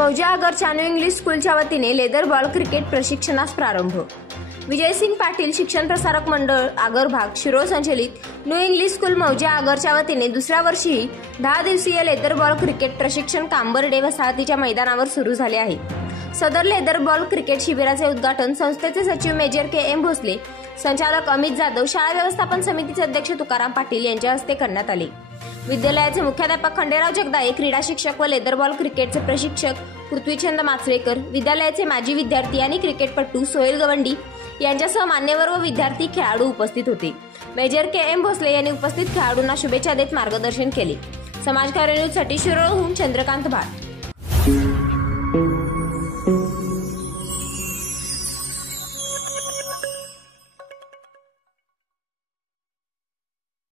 मौजे आगरच्या new English स्कूलच्या वतीने लेदर बॉल क्रिकेट प्रशिक्षणास प्रारंभ। विजयसिंग पाटील शिक्षण प्रसारक मंडळ आगर भाग शिरोळ संचलित न्यू इंग्लिश स्कूल मौजे आगरच्या वतीने दुसऱ्या वर्षी 10 दिवसीय लेदर बॉल क्रिकेट प्रशिक्षण कांबर्डे वसाहतीच्या मैदानावर सुरू झाले आहे। सदर लेदर बॉल क्रिकेट शिबिराचे उद्घाटन संस्थेचे सचिव मेजर के.एम. भोसले, संचालक अमित जाधव, शाळा व्यवस्थापन समितीचे अध्यक्ष तुकाराम पाटील यांच्या हस्ते करण्यात आले। विद्यालयाचे मुख्याध्यापक खंडेराव जगदाळे, क्रीडा शिक्षक व लेदर बॉल क्रिकेटचे प्रशिक्षक पृथ्वीचंद माचरेकर, विद्यालयाचे माजी विद्यार्थी आणि क्रिकेटपटू सोहेल गवंडी यांच्यासह मान्यवर व विद्यार्थी खेळाडू उपस्थित होते। Major KM. भोसले यांनी उपस्थित खेळाडूंना शुभेच्छा देत मार्गदर्शन केले। समाजकार्य न्यूजसाठी शिरोळहून चंद्रकांत भाट।